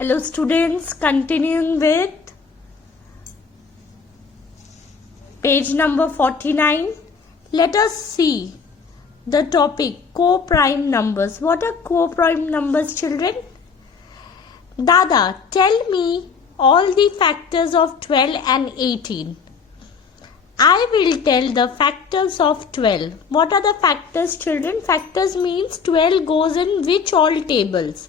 Hello students, continuing with page number 49. Let us see the topic co-prime numbers. What are co-prime numbers, children? Dada, tell me all the factors of 12 and 18. I will tell the factors of 12. What are the factors, children? Factors means 12 goes in which all tables?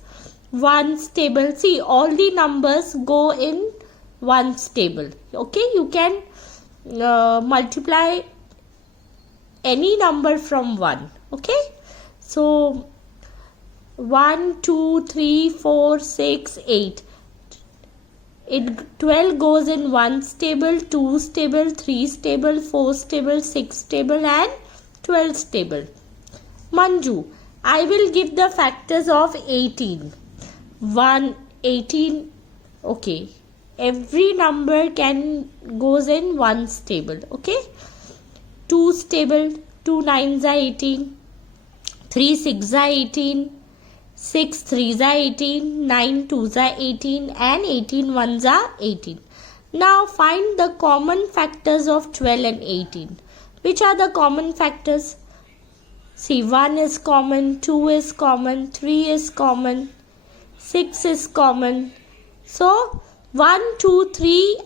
Ones table. See, all the numbers go in ones table. Okay, you can multiply any number from 1. Okay, so 1, 2, 3, 4, 6, 8. 12 goes in 1's table, 2's table, 3's table, 4's table, 6's table and 12's table. Manju, I will give the factors of 18. 1, 18. Okay, every number goes in 1's table. Okay, 2's table, 2 9s are 18, 3 6s are 18, 6 3s are 18, 9 2s are 18 and 18 1s are 18. Now find the common factors of 12 and 18. Which are the common factors? See, 1 is common, 2 is common, 3 is common, 6 is common. So 1, 2, 3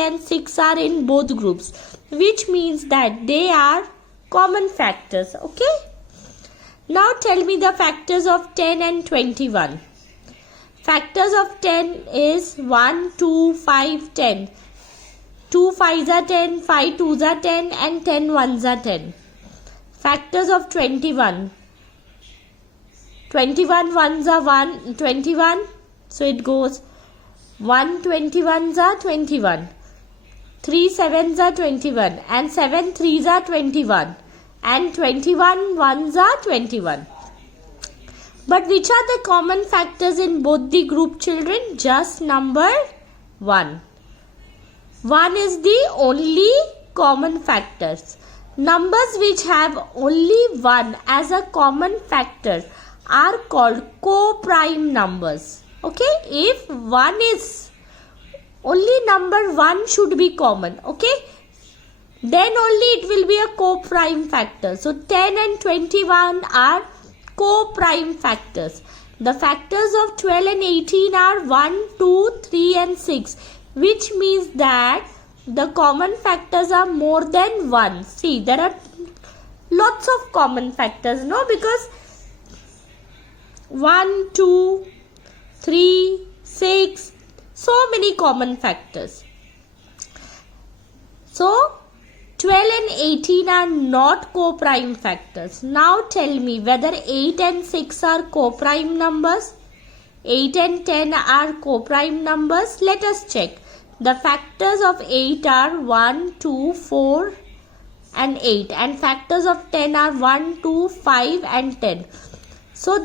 and 6 are in both groups, which means that they are common factors. Okay. Now tell me the factors of 10 and 21. Factors of 10 is 1, 2, 5, 10. 2 5s are 10, 5 2s are 10 and 10 1s are 10. Factors of 21. 21 1s are 21. So it goes 1 21s are 21. 3 7s are 21 and 7 3s are 21. And 21 1s are 21. But which are the common factors in both the group, children? Just number 1. 1 is the only common factors. Numbers which have only 1 as a common factor are called co-prime numbers. Okay, if 1 is only number 1 should be common. Okay, then only it will be a co-prime factor. So 10 and 21 are co-prime factors. The factors of 12 and 18 are 1, 2, 3 and 6, which means that the common factors are more than 1. See, there are lots of common factors, no? Because 1, 2, 3, 6, so many common factors. So 12 and 18 are not co-prime factors. Now tell me whether 8 and 6 are co-prime numbers. 8 and 10 are co-prime numbers. Let us check. The factors of 8 are 1, 2, 4 and 8. And factors of 10 are 1, 2, 5 and 10. So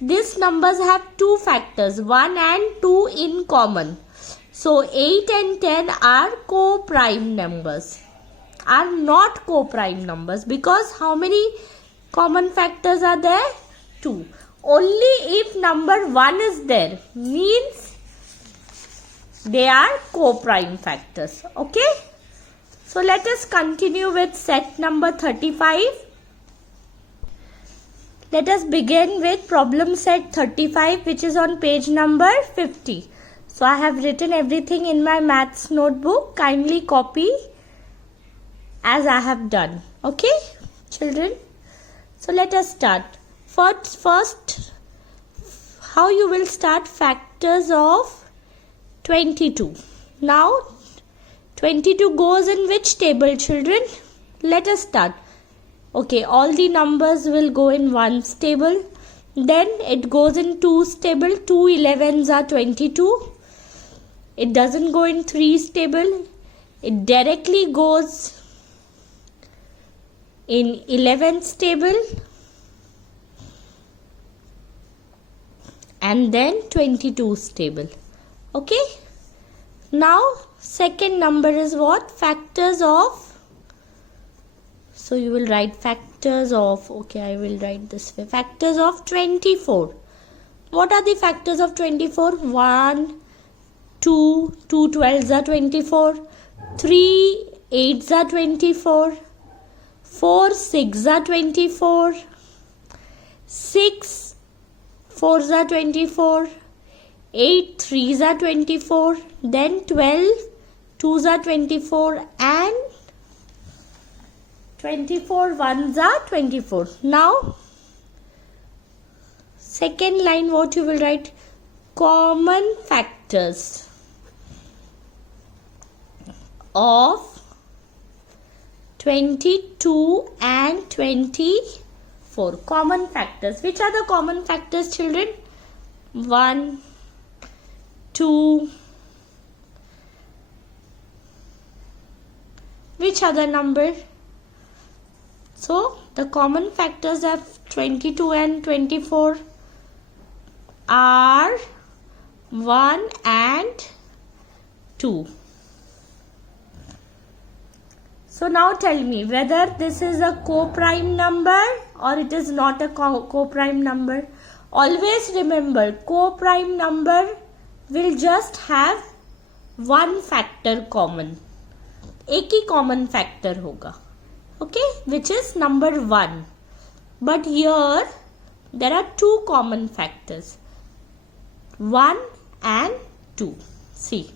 these numbers have two factors, 1 and 2 in common. So 8 and 10 are co-prime numbers. Are not co-prime numbers because how many common factors are there? 2. Only if number 1 is there means they are co-prime factors. Okay. So let us continue with set number 35. Let us begin with problem set 35, which is on page number 50. So I have written everything in my maths notebook. Kindly copy as I have done. Okay, children. So let us start. First, how you will start? Factors of 22. Now, 22 goes in which table, children? Let us start. Okay, all the numbers will go in 1's table. Then it goes in 2's table. 2 11s are 22. It doesn't go in 3's table. It directly goes in 11's table and then 22's table. Okay. Now second number is what? Factors of. So you will write factors of. Okay, I will write this way. Factors of 24. What are the factors of 24? 1, 2, 2 12s are 24, 3 8s are 24, 4 6s are 24, 6 4s are 24, 8 3s are 24, then 12 2s are 24 and 24 1s are 24. Now second line, what you will write? Common factors of 22 and 24. Common factors. Which are the common factors, children? 1, 2. Which other number? So, the common factors of 22 and 24 are 1 and 2. So now tell me whether this is a co-prime number or it is not a co-prime number. Always remember, co-prime number will just have one factor common. एक ही common factor होगा. Okay, which is number 1. But here there are two common factors. 1 and 2. See.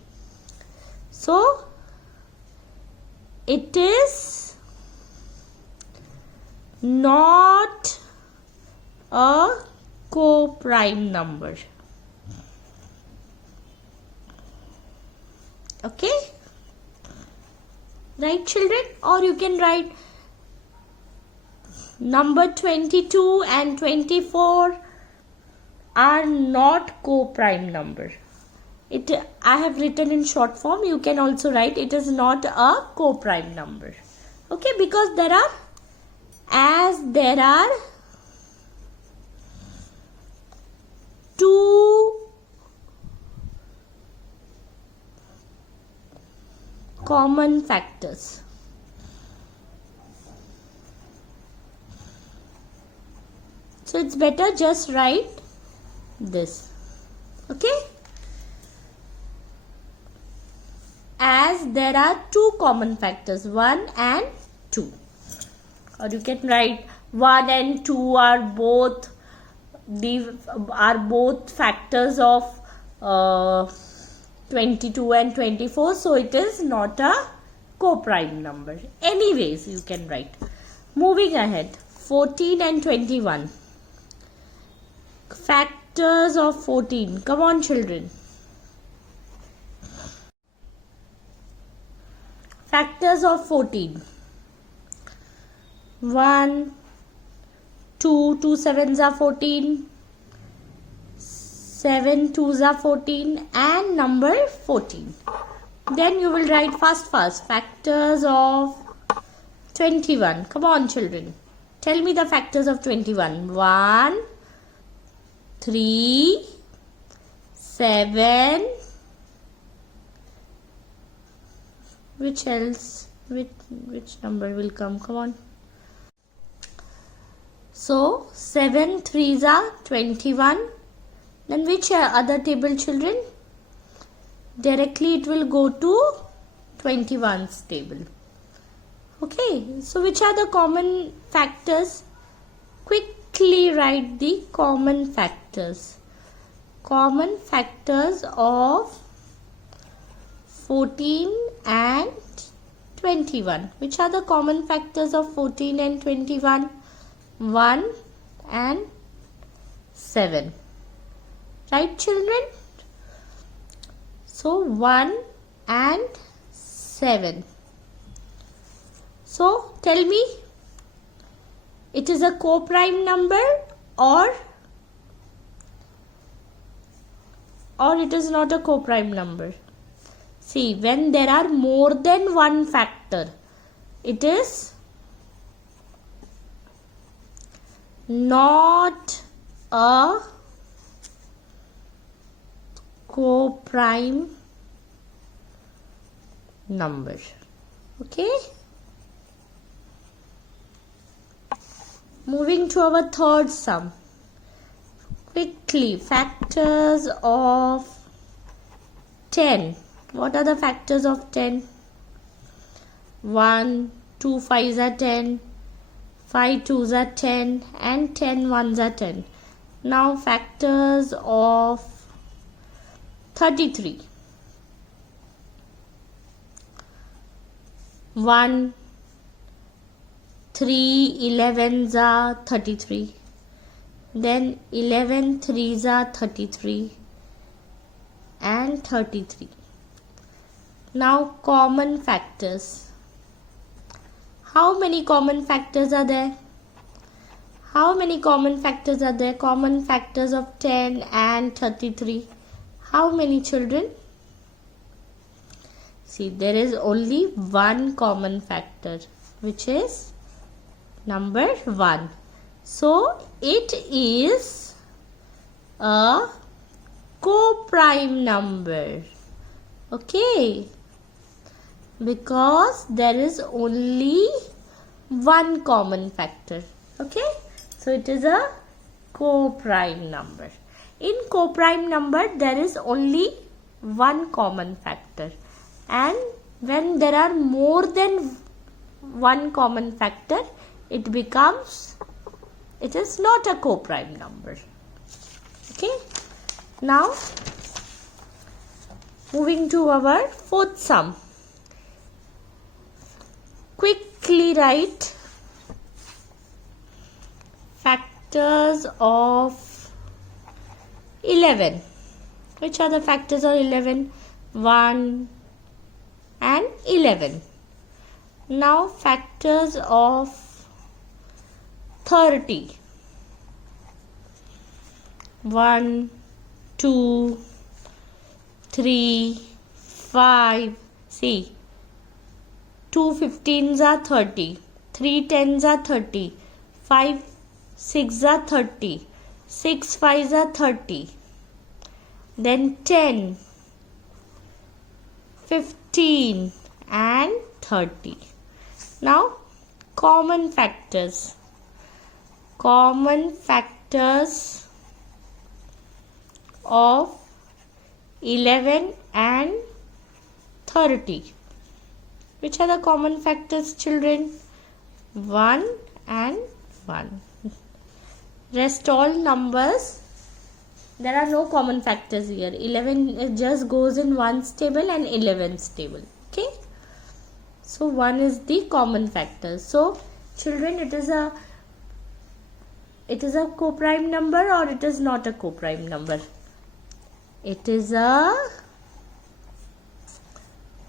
So, it is not a co-prime number. Okay? Right, children? Or you can write number 22 and 24 are not co-prime number. I have written in short form. You can also write it is not a co-prime number. Okay, because there are two common factors. So it's better just write this. Okay? As there are two common factors, 1 and 2. Or you can write 1 and 2 are both factors of 22 and 24. So it is not a co-prime number. Anyways, you can write. Moving ahead, 14 and 21. Factors of 14. Come on, children. Factors of 14. 1, 2, 2 sevens are 14. 7 2s are 14 and number 14. Then you will write fast. Factors of 21. Come on, children. Tell me the factors of 21. 1, 3, 7. Which else? Which number will come? Come on. So 7 3s are 21. Then which other table, children? Directly it will go to 21's table. Okay. So which are the common factors? Quickly write the common factors. Common factors of 14 and 21. Which are the common factors of 14 and 21? 1 and 7. Right, children? So 1 and 7. So tell me, it is a co-prime number or it is not a co-prime number? See, when there are more than one factor, it is not a co-prime number. Okay? Moving to our third sum. quickly, factors of 10. What are the factors of 10? 1, 2 5s are 10, 5 2s are 10, and 10 1s are 10. Now factors of 33. 1, 3 11s are 33. Then 11 3s are 33 and 33. Now common factors. How many common factors are there? How many common factors are there? Common factors of 10 and 33. How many, children? See, there is only one common factor, which is number 1. So, it is a co-prime number. Okay. Because there is only one common factor. Okay. So, it is a co-prime number. In co-prime number, there is only one common factor. And when there are more than one common factor, it is not a co-prime number. Okay. Now, moving to our fourth sum. Quickly write factors of 11. Which are the factors of 11? 1 and 11. Now factors of 30. 1, 2, 3, 5. See, 2 15s are 30, 3 10s are 30, 5 6s are 30, 6 5s are 30, then 10, 15 and 30. Now common factors. Common factors of 11 and 30. Which are the common factors, children? 1 and 1. Rest all numbers. There are no common factors here. 11 just goes in 1's table and 11's table. Okay. So 1 is the common factor. So children, it is a co-prime number or it is not a co-prime number? It is a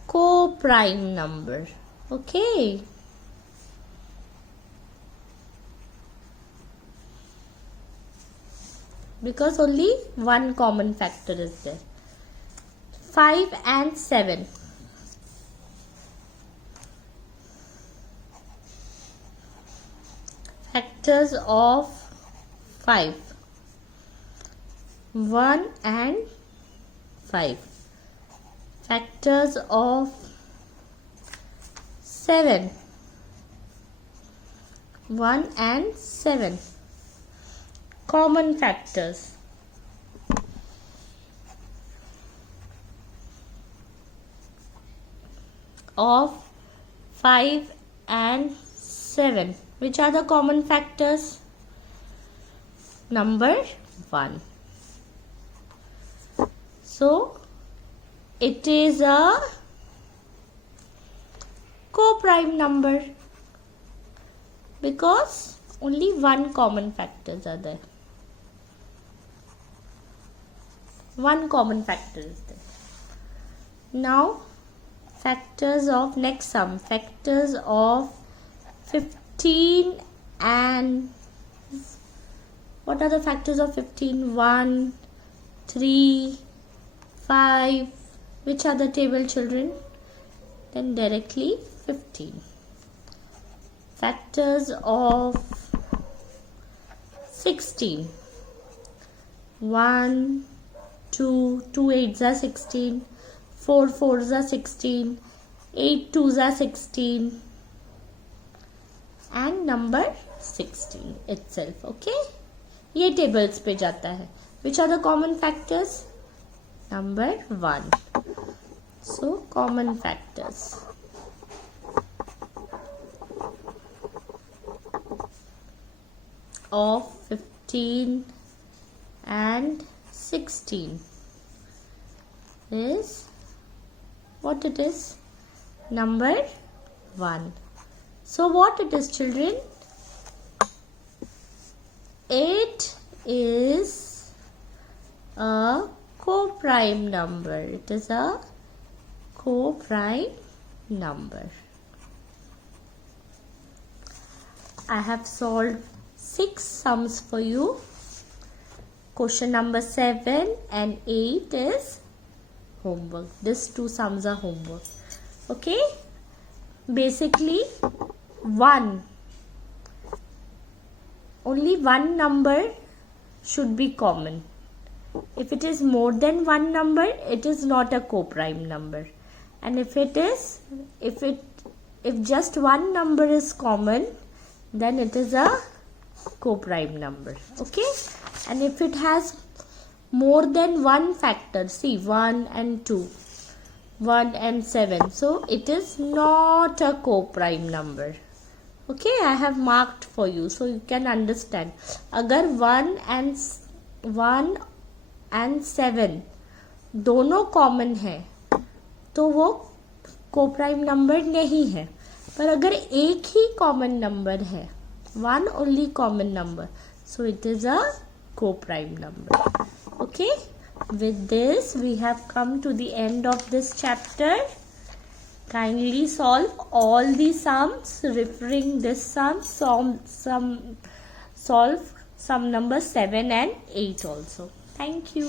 co-prime number. Okay. Because only one common factor is there. 5 and 7. Factors of 5. 1 and 5. Factors of 7. 1 and 7. Common factors. Of 5 and 7. Which are the common factors? Number 1. So, it is a co-prime number because only one common factors are there. One common factor is there. Now, factors of next sum. Factors of 15 and what are the factors of 15? 1, 3, 5. Which are the table, children? Then directly 15. Factors of 16. 1, 2, 2 8s are 16, 4 4s are 16, 8 2s are 16 and number 16 itself. Okay. ये tables पे जाता है. Which are the common factors? Number 1. So common factors. Of 15 and 16 is what it is? Number 1. So what it is, children? 8 is a co-prime number. It is a co-prime number. I have solved 6 sums for you. Question number 7 and 8 is homework. These 2 sums are homework. Okay? Basically, only one number should be common. If it is more than one number, it is not a co-prime number. And if just one number is common, then it is a co-prime number. Okay? And if it has more than one factor, see 1 and 2, 1 and 7, so it is not a co-prime number. Okay, I have marked for you so you can understand. अगर 1 and 7 दोनों common है तो वो co-prime number नहीं है. पर अगर एक ही कॉमन नंबर है, one only common number, so it is a co-prime number. Okay, with this we have come to the end of this chapter. Kindly solve all the sums referring this sum. Solve sum number 7 and 8 also. Thank you.